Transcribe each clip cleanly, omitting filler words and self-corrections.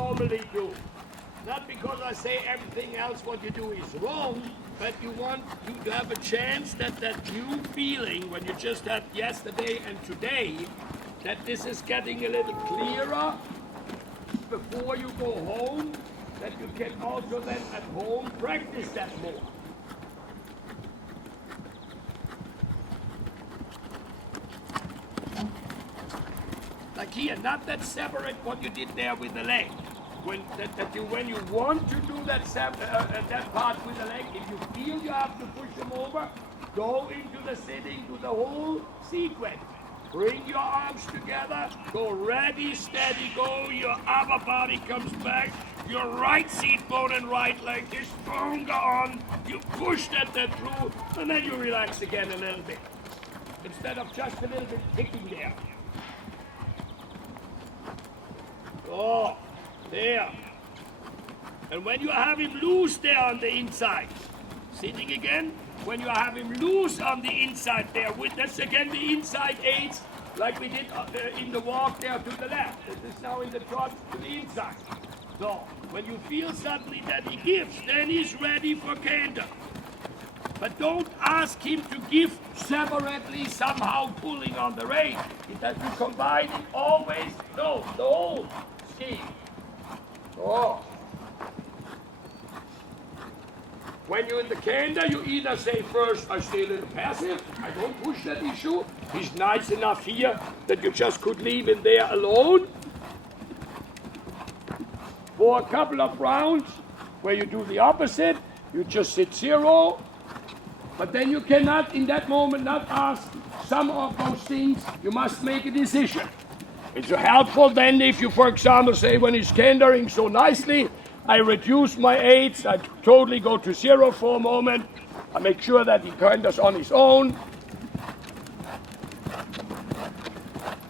normally do. Not because I say everything else what you do is wrong, but you want to have a chance that new feeling when you just had yesterday and today, that this is getting a little clearer before you go home, that you can also then at home practice that more. Like here, not that separate what you did there with the leg. When you want to do that part with the leg, if you feel you have to push them over, go into the sitting, do the whole sequence. Bring your arms together, go ready, steady, go, your upper body comes back, your right seat bone and right leg is stronger on, you push that through, and then you relax again a little bit. Instead of just a little bit kicking there. Oh, there. And when you have him loose there on the inside, sitting again, when you have him loose on the inside there, with that's again the inside aids, like we did in the walk there to the left. This is now in the trot to the inside. So, when you feel suddenly that he gives, then he's ready for canter. But don't ask him to give separately, somehow pulling on the rein. That you combine it always, no, the whole scheme. Oh. When you're in the canter, you either say first, I stay a little passive, I don't push that issue. He's nice enough here that you just could leave him there alone. For a couple of rounds, where you do the opposite, you just sit zero. But then you cannot, in that moment, not ask some of those things. You must make a decision. It's helpful then if you, for example, say when he's cantering so nicely, I reduce my aids, I totally go to zero for a moment. I make sure that he canters on his own.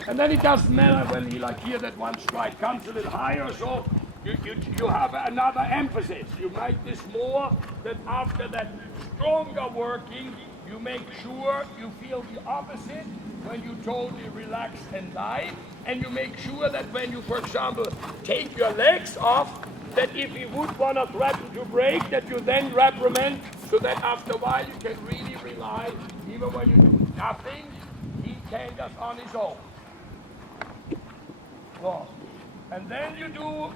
And then it doesn't matter when he, like here, that one strike comes a little higher, so you have another emphasis. You make this more, that after that stronger working, you make sure you feel the opposite when you totally relax and lie. And you make sure that when you, for example, take your legs off, that if he would want to threaten to break, that you then reprimand, so that after a while you can really rely, even when you do nothing, he canters on his own. So, and then you do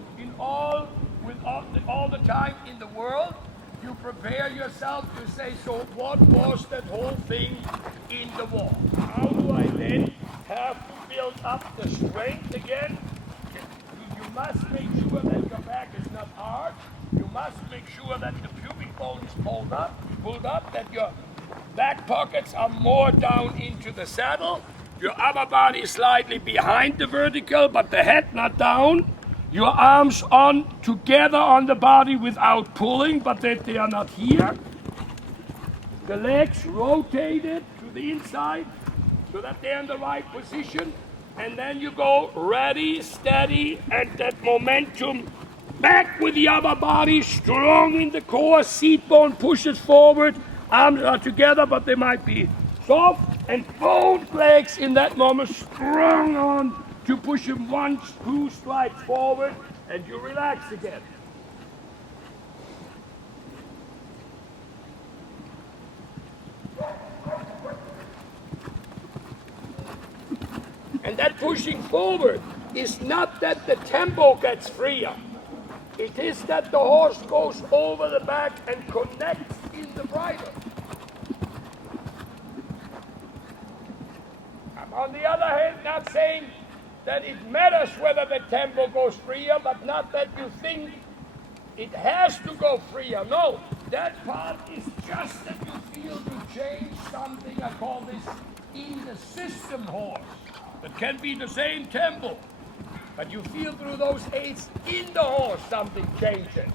with all the time in the world, you prepare yourself to say, so what was that whole thing in the wall? How do I then have to build up the strength again? You must make sure that your back is not hard. You must make sure that the pubic bone is pulled up, that your back pockets are more down into the saddle. Your upper body is slightly behind the vertical, but the head not down. Your arms on together on the body without pulling, but that they are not here. The legs rotated to the inside so that they're in the right position. And then you go ready, steady, and that momentum back with the upper body, strong in the core, seat bone pushes forward, arms are together, but they might be soft, and both legs in that moment strong on to push him 1-2 strides forward, and you relax again. And that pushing forward is not that the tempo gets freer. It is that the horse goes over the back and connects in the bridle. I'm on the other hand not saying that it matters whether the tempo goes freer, but not that you think it has to go freer. No, that part is just that you feel to change something. I call this in the system horse. It can be the same tempo, but you feel through those aids in the horse something changes.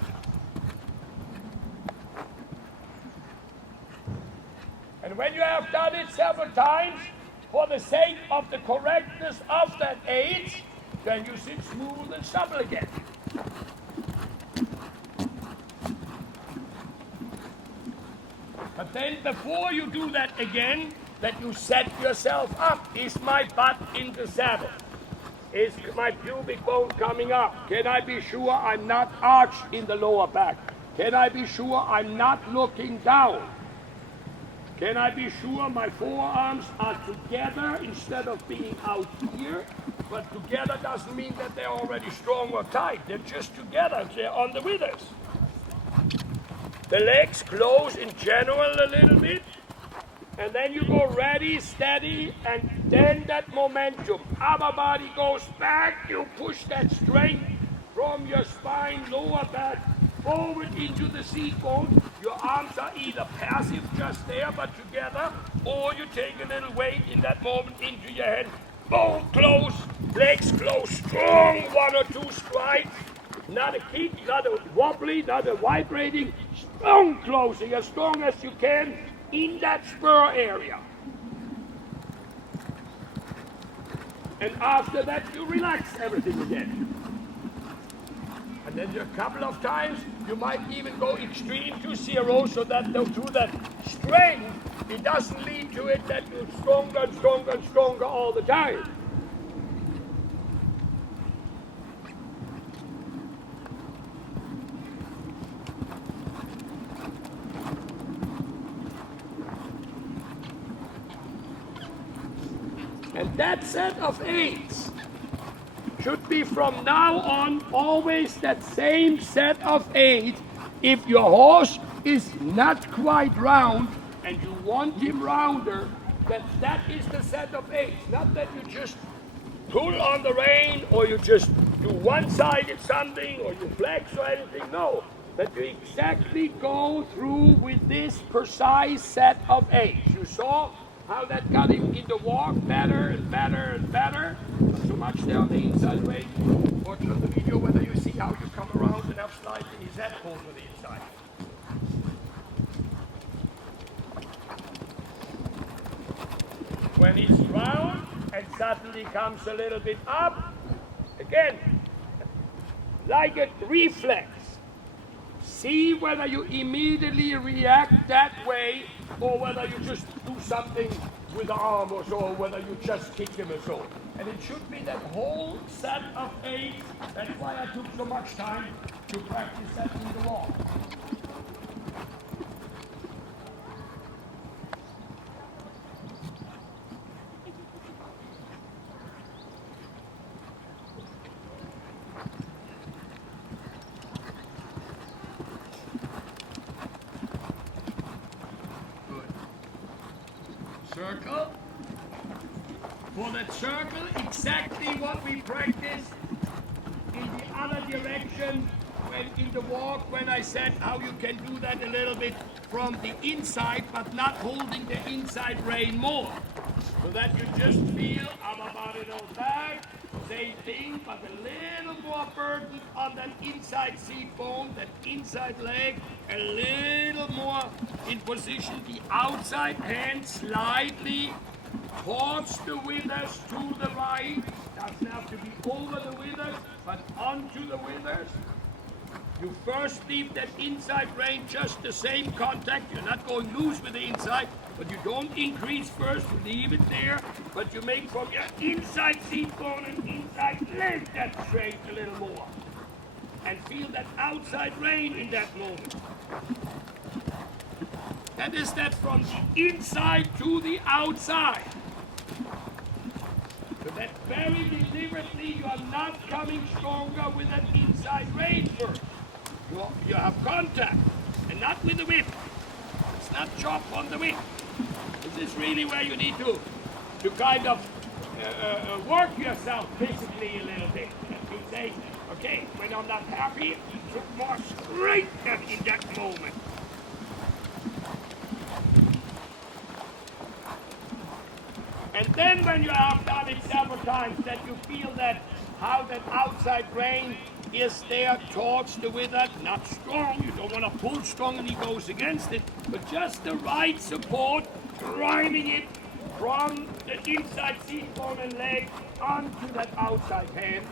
And when you have done it several times, for the sake of the correctness of that aid, then you sit smooth and supple again. But then before you do that again, that you set yourself up. Is my butt in the saddle? Is my pubic bone coming up? Can I be sure I'm not arched in the lower back? Can I be sure I'm not looking down? Can I be sure my forearms are together instead of being out here? But together doesn't mean that they're already strong or tight. They're just together. They're on the withers. The legs close in general a little bit. And then you go ready, steady, and then that momentum. Upper body goes back. You push that strength from your spine, lower back, forward into the seat bone. Your arms are either passive, just there, but together, or you take a little weight in that moment into your head. Bone close, legs close, strong, 1 or 2 strides. Not a kick, not a wobbly, not a vibrating. Strong closing, as strong as you can in that spur area. And after that, you relax everything again. And then a couple of times, you might even go extreme to 0, so that through that strength, it doesn't lead to it that you're stronger and stronger and stronger all the time. And that set of 8s should be from now on always that same set of 8. If your horse is not quite round and you want him rounder, that is the set of 8s. Not that you just pull on the rein or you just do one-sided something or you flex or anything. No, that you exactly go through with this precise set of 8s. You saw how that got him in the walk better and better and better. Not so much there on the inside range. Watch on the video whether you see how you come around enough slightly his head pulls to the inside. When he's round and suddenly comes a little bit up, again, like a reflex. See whether you immediately react that way or whether you just do something with the arm or so, or whether you just kick him or so. And it should be that whole set of 8. That's why I took so much time to practice that in the walk. Circle. For that circle, exactly what we practiced in the other direction when in the walk, when I said how you can do that a little bit from the inside, but not holding the inside rein more. So that you just feel upper body goes back, same thing, but a little more burden on that inside seat bone, that inside leg, a little more in position, the outside hand slightly towards the withers to the right. Doesn't have to be over the withers, but onto the withers. You first leave that inside rein, just the same contact. You're not going loose with the inside, but you don't increase first. You leave it there, but you make from your inside seat bone and inside leg that straight a little more. And feel that outside rein in that moment. That is that from the inside to the outside. So that very deliberately you are not coming stronger with that inside rein first. You have contact, and not with the whip. It's not chop on the whip. This is really where you need to kind of work yourself physically a little bit. And you say, okay, when I'm not happy, put more straight in that moment. And then when you have done it several times, that you feel that how that outside rein is there towards the wither, not strong. You don't want to pull strong and he goes against it, but just the right support, driving it from the inside seat bone and leg onto that outside hand.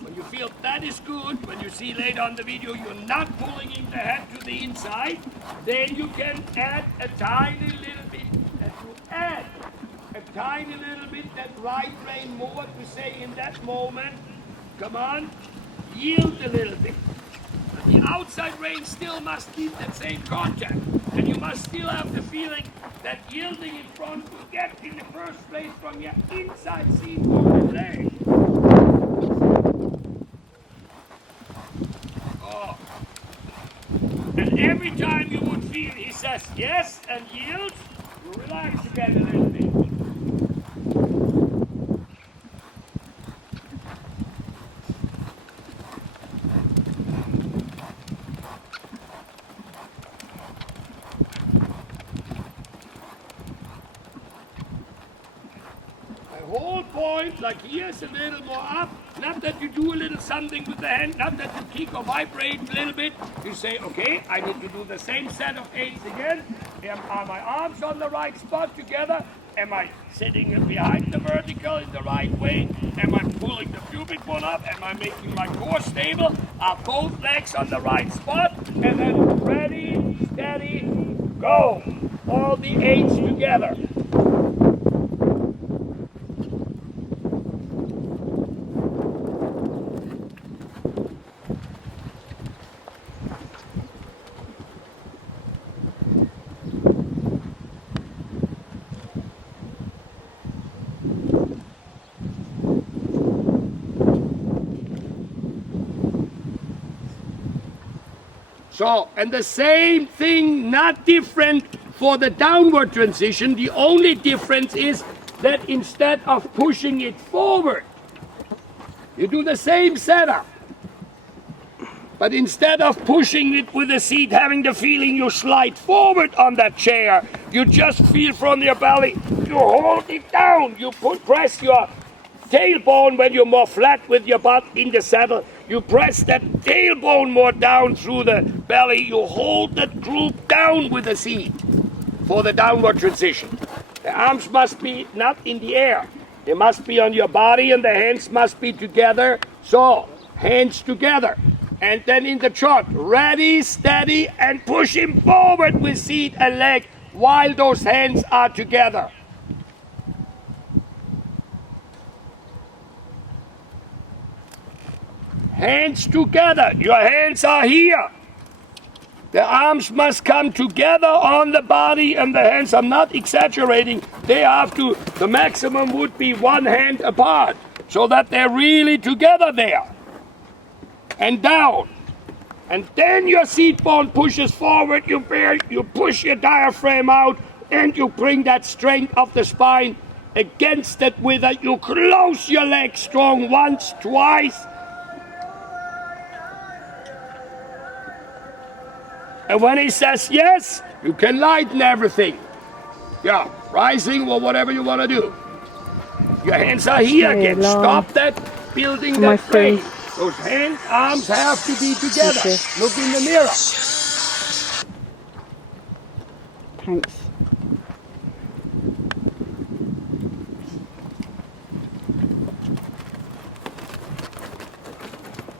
When you feel that is good, when you see later on the video you're not pulling in the head to the inside, then you can add a tiny little bit, and you add a tiny little bit that right rein more to say in that moment, come on, yield a little bit. But the outside rein still must keep that same contact. And you must still have the feeling that yielding in front will get in the first place from your inside seat on the leg. Oh. And every time you would feel he says yes and yields, you relax again a little bit. Whole point, like here's a little more up, not that you do a little something with the hand, not that you kick or vibrate a little bit, you say, okay, I need to do the same set of 8s again. Are my arms on the right spot together? Am I sitting behind the vertical in the right way? Am I pulling the pubic bone up? Am I making my core stable? Are both legs on the right spot? And then ready, steady, go. All the 8s together. So, and the same thing, not different for the downward transition. The only difference is that instead of pushing it forward, you do the same setup. But instead of pushing it with the seat, having the feeling you slide forward on that chair, you just feel from your belly, you hold it down, you press your tailbone when you're more flat with your butt in the saddle. You press that tailbone more down through the belly. You hold that group down with the seat for the downward transition. The arms must be not in the air. They must be on your body and the hands must be together. So, hands together. And then in the trot, ready, steady, and push him forward with seat and leg while those hands are together. Hands together. Your hands are here. The arms must come together on the body and the hands. I'm not exaggerating. They have to, the maximum would be one hand apart so that they're really together there. And down. And then your seat bone pushes forward. You push your diaphragm out and you bring that strength of the spine against that wither. You close your legs strong once, twice. And when he says yes, you can lighten everything. Yeah, rising or whatever you want to do. Your hands are here again. Stop that building that frame. Those hands, arms have to be together. Look in the mirror. Thanks.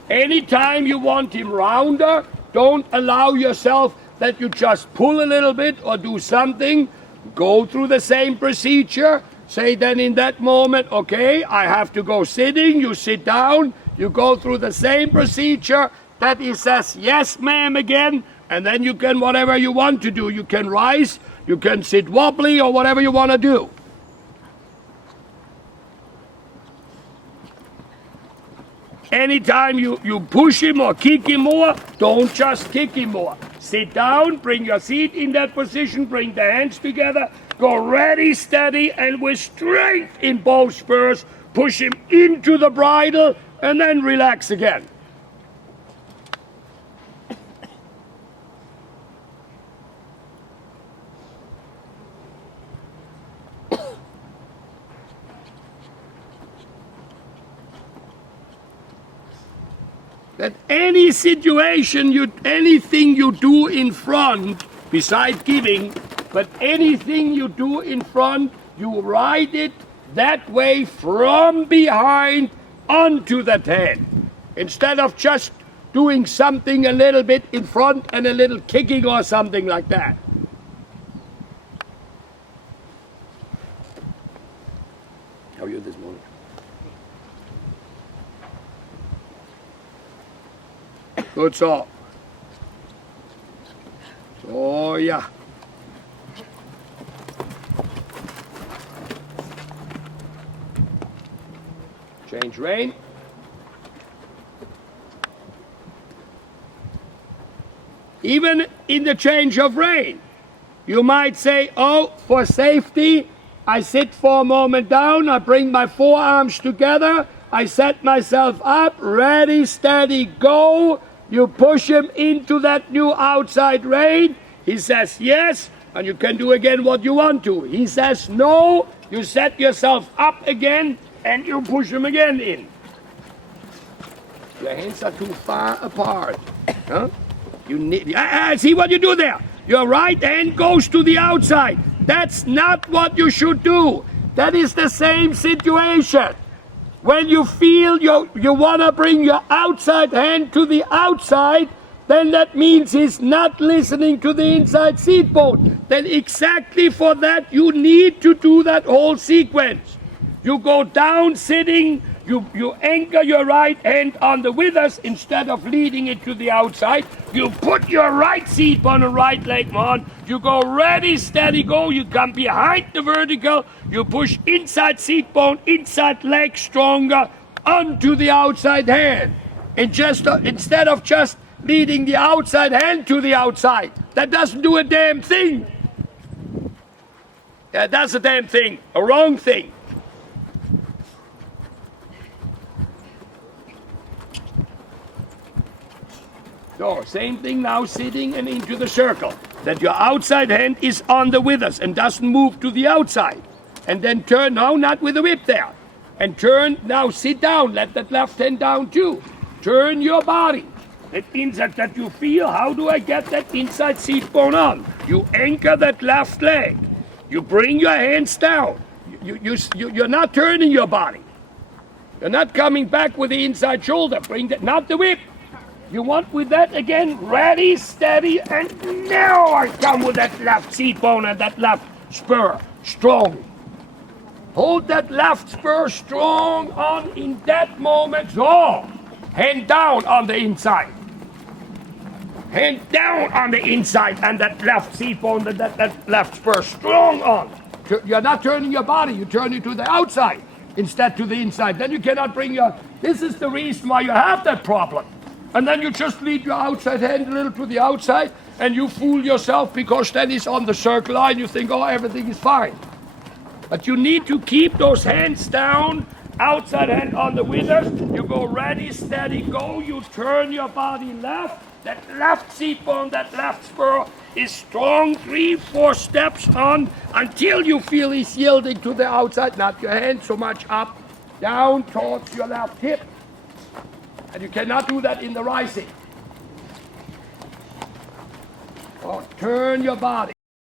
Anytime you want him rounder, don't allow yourself that you just pull a little bit or do something. Go through the same procedure. Say then in that moment, okay, I have to go sitting. You sit down. You go through the same procedure. That he says, yes, ma'am, again. And then you can, whatever you want to do. You can rise. You can sit wobbly or whatever you want to do. Anytime you push him or kick him more, don't just kick him more. Sit down, bring your seat in that position, bring the hands together, go ready, steady, and with strength in both spurs, push him into the bridle, and then relax again. That any situation, anything you do in front, besides giving, but anything you do in front, you ride it that way from behind onto that hand. Instead of just doing something a little bit in front and a little kicking or something like that. are you this morning? Good so. Oh yeah. Change rein. Even in the change of rein, you might say, oh, for safety, I sit for a moment down, I bring my forearms together, I set myself up, ready, steady, go. You push him into that new outside rein. He says yes, and you can do again what you want to. He says no, you set yourself up again, and you push him again in. Your hands are too far apart. Huh? You need. See what you do there. Your right hand goes to the outside. That's not what you should do. That is the same situation. When you feel you want to bring your outside hand to the outside, then that means he's not listening to the inside seat bone. Then exactly for that, you need to do that whole sequence. You go down sitting, you anchor your right hand on the withers instead of leading it to the outside. You put your right seat on the right leg on. You go ready, steady, go. You come behind the vertical. You push inside seat bone, inside leg stronger onto the outside hand. And just instead of just leading the outside hand to the outside, that doesn't do a damn thing. That does a damn thing, a wrong thing. So, same thing now, sitting and into the circle. That your outside hand is on the withers and doesn't move to the outside. And then turn, no, not with the whip there. And turn, now sit down, let that left hand down too. Turn your body. That inside that you feel, how do I get that inside seat bone on? You anchor that left leg. You bring your hands down. You're not turning your body. You're not coming back with the inside shoulder. Bring that, not the whip. You want with that again, ready, steady, and now I come with that left seat bone and that left spur, strong. Hold that left spur strong on in that moment. So, hand down on the inside. Hand down on the inside and that left seat bone and that left spur strong on. You're not turning your body, you turn it to the outside instead to the inside. Then you cannot bring your, this is the reason why you have that problem. And then you just lead your outside hand a little to the outside and you fool yourself because then it's on the circle line. You think, oh, everything is fine. But you need to keep those hands down, outside hand on the withers. You go ready, steady, go. You turn your body left. That left seat bone, that left spur is strong. 3-4 steps on until you feel he's yielding to the outside. Not your hand so much up, down towards your left hip. And you cannot do that in the rising. Oh, turn your body.